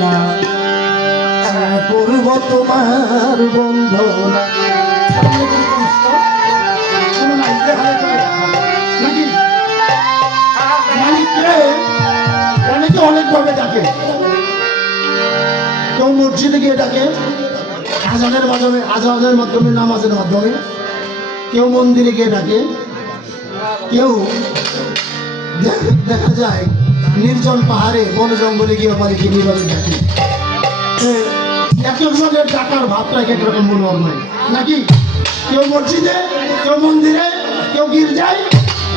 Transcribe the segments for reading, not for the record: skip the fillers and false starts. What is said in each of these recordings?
না করব তোমার বন্ধনা নাকি মালিককে অনেকে অনেকভাবে ডাকে। কেউ মসজিদে গিয়ে ডাকে আজানের মাধ্যমে, আজানের মাধ্যমে, নামাজের মাধ্যমে। কেউ মন্দিরে গিয়ে ডাকে, কেউ দেখা যায় নির্জন পাহাড়ে বনে জঙ্গলে গিয়ে মালিককে নীরবে ডাকে। এক একজনের ডাকার ভাবটা এক একরকম মনোহর নয় নাকি? কেউ মসজিদে, কেউ মন্দিরে, কেউ গির্জায়,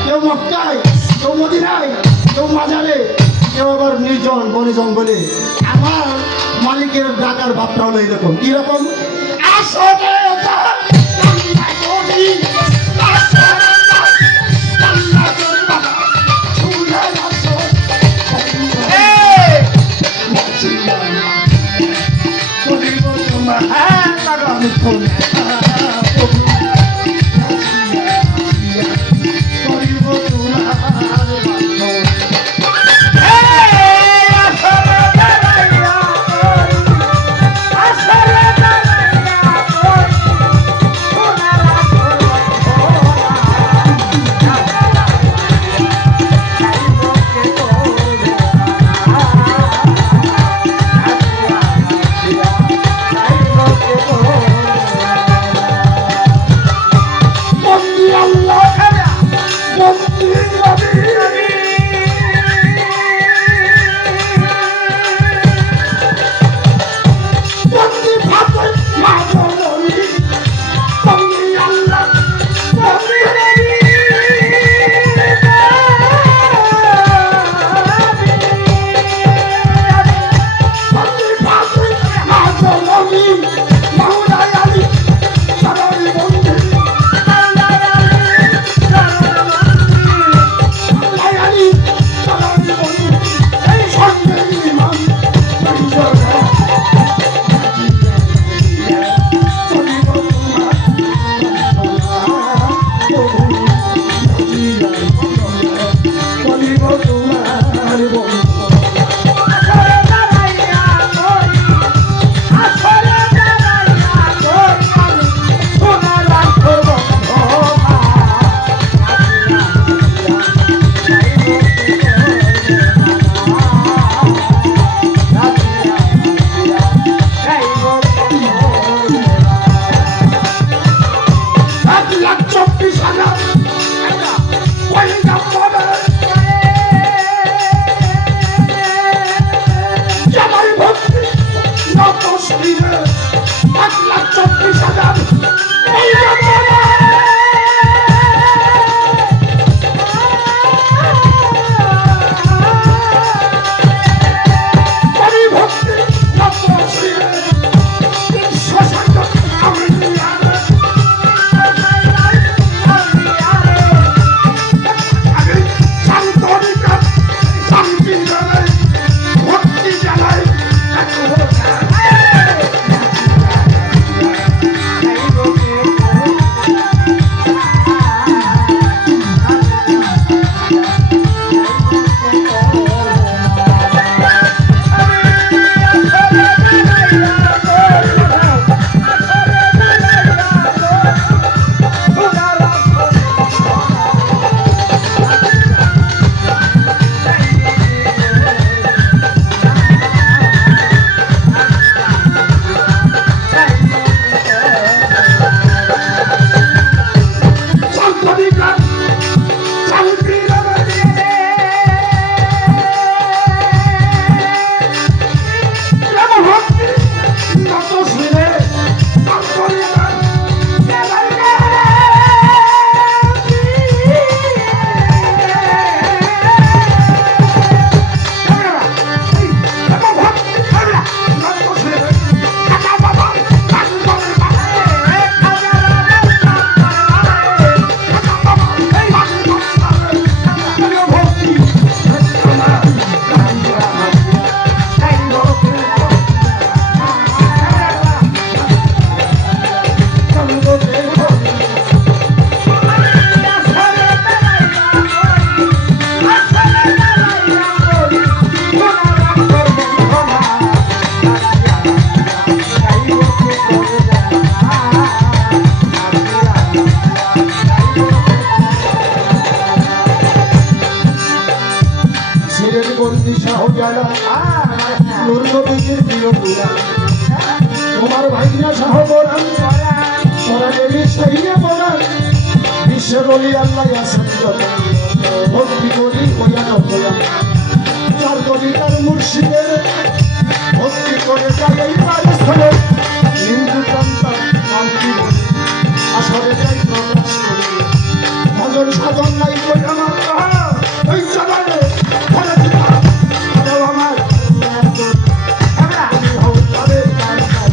কেউ মক্কায়, কেউ মদিনায়, কেউ মাজারে, কেউ আবার নির্জন বনে জঙ্গলে। আমার মালিকের ডাকার ভাবটা হলো এরকম। কিরকম? আসলে বেলা নূর নবীর প্রিয় পুরা তোমার ভাইনা শাহ বরান ওরা দেবী সাইয়ে বরান বিশ্বের বলি আল্লাহ আছেন যত ভক্তি করি ওয়া নবয়া চার কবিতার মুর্শিদের ভক্তি করে যাই এই পারস্থলে হিন্দু সন্তান শান্তি বলে আসরে যাই প্রকাশ করি ভজন সাধন নাই কই আমার ওই চালানে ধরে দিবা দাও আমার আমি হও তারে কার কার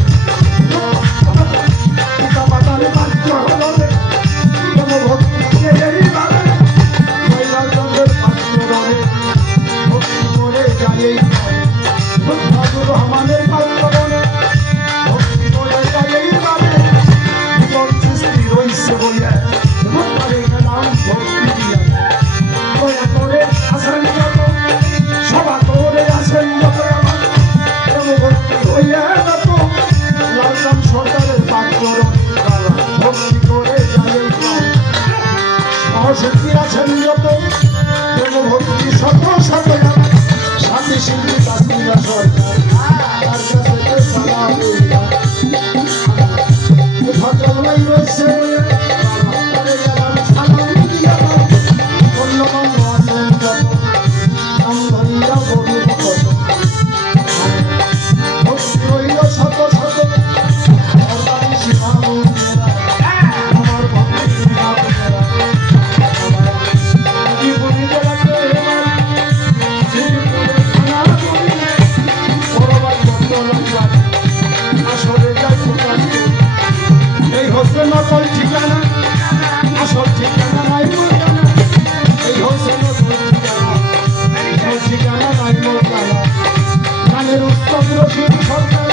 পিতা মাতার পাত্র হলে কোন ভক্তি এই ভাবে মহিলার চন্দ্রের পাত্র রহে ভক্তি করে যাই এই ভক্তাদুর রহমানের পাত্র বলে ভক্তি করে যাই এই ভাবে জীবন সৃষ্টি রইছে বলে ভক্তারে নাম ভক্তি দিয়া দয়া করে আসেন যত সভা করে আসেন যত আমার প্রেম ভক্তি হইয়া যত লালরাম সরকারের পাত্র ভক্তি করে যাই এই ভাবে সহশক্তি আছেন যত প্রেম ভক্তি শত শত সাথী শিল্পী কাশ্মীরা সরকার তার কাছে সালাম ভজন নাই রয়েছে তারে গেলাম সালাম দিয়া ধন্যবাদ আছেন যত নাম ধরিয়া বলু কত ভক্তি হইল শত শত সরকারি সীমা আমার ভক্তি নাম জীবনী জেলাতে শ্রীপুরের থানা করি বড়বাই বন্দলঙ্গার আসরে যাই প্রকাশ করি এই হচ্ছে নকল ঠিকানা আসল ঠিকানা নাই মোর জানা এই হচ্ছে নকল ঠিকানা আসল ঠিকানা নাই মোর জানা গানের উৎসব রসিদ সরকার